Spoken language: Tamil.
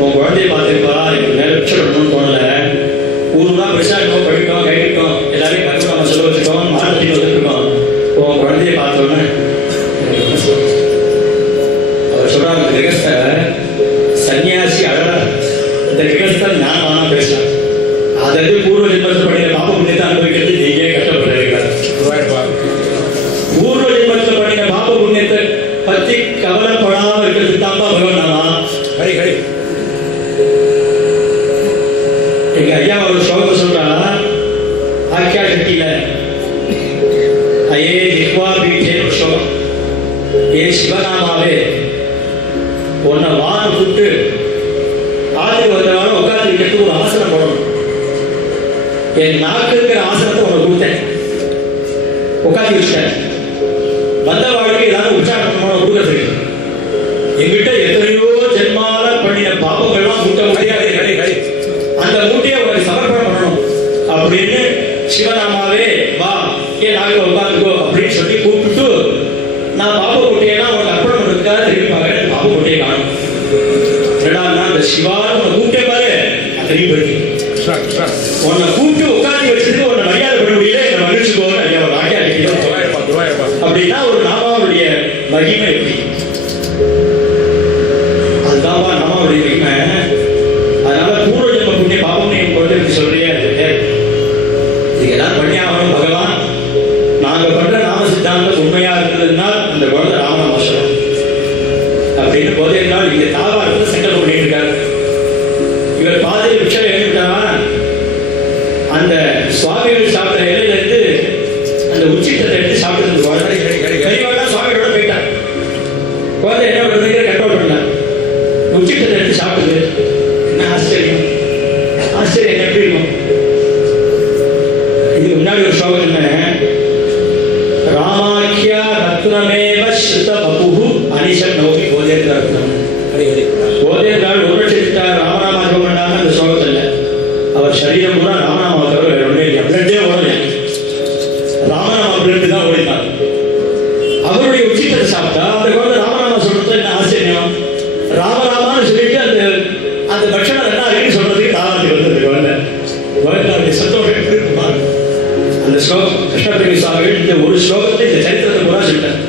உன் குழந்தைய பார்த்துருப்பா எனக்கு மேலே பிச்சைப்படணும்னு தோணல. ஊருனா பெருசாக இருக்கோம், படிக்கணும், கைவிட்டோம், எல்லாரையும் கற்று நம்ம சொல்ல வச்சுட்டோம், மாற்றி வந்துருக்கோம். உன் குழந்தைய பார்த்தோன்னே அவர் சொல்றாங்க, கிரகஸ்த சன்னியாசி அழகா, இந்த கிரகஸ்தன் ஞானமானா பேசலாம். அதாவது பூர்வ ஜென்மத்தில் படிக்கிற பாப்ப புண்ணியத்தை அனுபவிக்கிறது நீங்க கஷ்டப்படுறீங்களா? பூர்வ ஜென்மத்தில் படிக்கிற பாப்ப புண்ணியத்தை பத்தி கவலைப்படாம இருக்கிறது தான்ப்பா பகவான் நாமா. கை கை எங்க ஐயா ஒரு ஸ்லோகத்தை சொல்றா, ஆக்கியா சக்தியில அயே ஜிஹ்வா பீட்டே ஸ்லோகம், ஏ சிவநாமாவே உன்னை வான் விட்டு ஆத்துக்கு வந்தவாலும் உட்காந்து வைக்கிறதுக்கு ஒரு ஆசனம் போடணும். என் நாக்கு இருக்கிற ஆசனத்தை உன்னை கொடுத்தேன், உட்காந்து வச்சுட்டேன். வந்த வாழ்க்கை ஏதாவது உற்சாகம் கொடுக்கறது. எங்கிட்ட எத்தனையோ ஜென்மால பண்ணின பாப்பங்கள்லாம் மூட்டை முடியாது, அந்த மூட்டையை உனக்கு சமர்ப்பணம் பண்ணணும் அப்படின்னு சிவநாமாவே வா ஏன் நாங்கள் உட்காந்துக்கோ அப்படின்னு சொல்லி கூப்பிட்டு நான் பாப்ப குட்டையெல்லாம் உனக்கு அர்ப்பணம் பண்ணுறதுக்காக திரும்பி பார்க்குறேன். பாப்ப குட்டையை காணும். ரெண்டாவது நாள் இந்த சிவான்னு உன்னை கூப்பிட்டே பாரு, அத்தனையும் போயிட்டு உன்னை கூப்பிட்டு உட்காந்து வச்சுட்டு உன்னை மரியாதை பண்ண முடியல, என்னை மகிழ்ச்சிக்கோன்னு ஐயா ஒரு ஆக்கியா அப்படின்னா ஒரு நாமாவுடைய மகிமை எப்படி? அதுதான் நாமாவுடைய மகிமை. அதனால பூர்வ ஜென்ம புண்ணிய பாவம் கொண்டு சொல்றியே, இதெல்லாம் பண்ணியாகணும் பகவான். நாங்க பண்ற நாம சித்தாந்தம் உண்மையா இருந்ததுன்னா அந்த குழந்தை ராமநாமஸ்வரம் அப்படின்னு போதே நாள் இங்க தாவாரத்தில் சங்கல்பம் பண்ணிட்டு இருக்காரு. இவர் பாதையில் பிக்ஷை எழுதிட்டாரா, அந்த சுவாமிகள் சாப்பிட்ட இலையில இருந்து அந்த உச்சித்தத்தை எடுத்து சாப்பிட்டு குழந்தை கரிவாலாம் சுவாமியோட போயிட்டார். குழந்தை என்ன பண்ணுறது கண்ட்ரோல் பண்ணார். உச்சித்தத்தை எடுத்து சாப்பிடுது. என்ன ஆச்சரியம், ஆச்சரியம் எப்படி இருக்கும்? இதுக்கு முன்னாடி ஒரு ஸ்லோகம் என்ன, ராமாக்கியா ரத்னமேவ ஸ்ருத பபுஹு அனிஷம் நோக்கி போதேந்திர ரத்னம். போதேந்திரால் ஒரு லட்சம் ராமநாமா ஜபம் பண்ணாங்க. அந்த ஸ்லோகத்தில் அவர் சரீரம் கூட ராமநாமா தவிர வேற ஒன்றே இல்லை. பிளட்டே ஓடல, ராமநாமா பிளட்டு தான் ஓடினார். அவருடைய உச்சித்தத்தை சாப்பிட்டா அந்த குழந்தை ராமநாமா சொல்றது என்ன ஆச்சரியம். ராமநாமான்னு சொல்லிட்டு அந்த அந்த பட்சணம் என்ன ஆகுன்னு சொல்றதுக்கு தாராளத்துக்கு வந்தது குழந்தை. குழந்தை சந்தோஷம் இருக்குமா? அந்த ஸ்லோகம் கிருஷ்ணபிரவி சுவாமிகள் இந்த ஒரு ஸ்லோகத்தை இந்த சரித்திரத்தை கூட சொல்லிட்டார்.